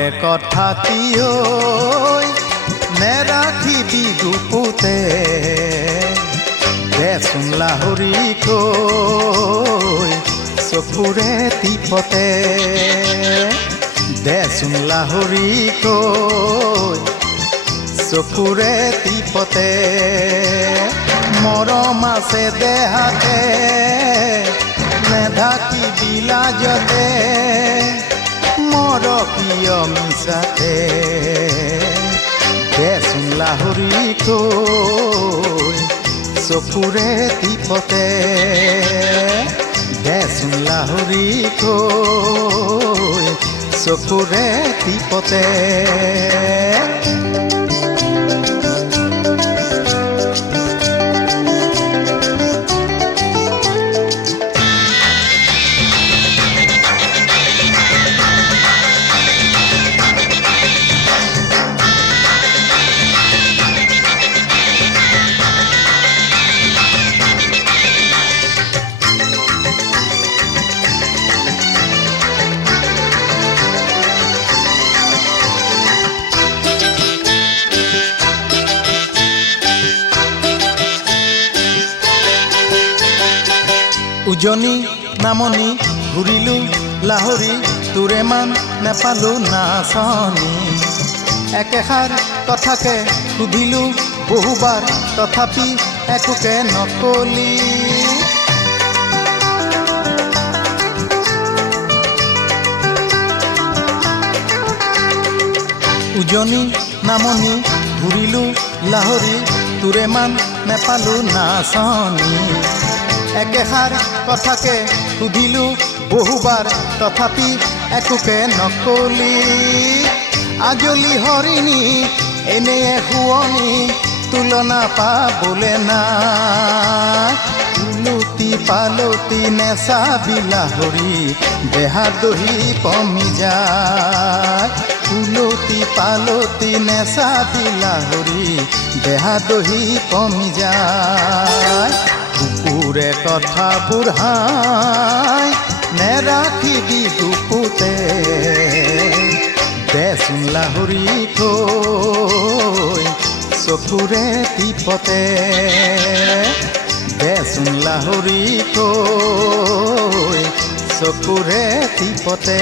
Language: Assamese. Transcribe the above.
কুকুৰে কথাটি ঐ নেৰাখিবি গুপুতে দেচোন লাহৰিকৈ চকুৰে টিপতে দেচোন লাহৰিকৈ চকুৰে টিপতে মৰম আছে দেহাতে নেঢাকিবি লাজতে মৰকীয় মিছাতে দেচোন লাহৰিকৈ চকুৰে টিপতে দেচোন লাহৰিকৈ চকুৰে টিপতে উজনি নামনি ঘূৰিলো লাহৰি তোৰে মান নেপালো নাচনি একেষাৰ কথাকে সুধিলো বহুবাৰ তথাপি একোকে নকলি উজনি নামনি ঘূৰিলো লাহৰি তোৰে মান নেপালো নাচনি একেষাৰ কথাকে সুধিলো বহুবাৰ তথাপি একোকে নকলি আজলি হৰিণী এনেয়ে শুৱনি তুলনা পাবলে নাই উলুটি পালতি নেচাবি লাহৰি দেহা দহি কমি যায় উলুটি পালতি নেচাবি লাহৰি দেহা দহি কমি যায় কুকুৰে কথা বুঢ়াই নেৰাখিবি গুপুতে দেচোন লাহৰিকৈ চকুৰে টিপতে দেচোন লাহৰিকৈ চকুৰে টিপতে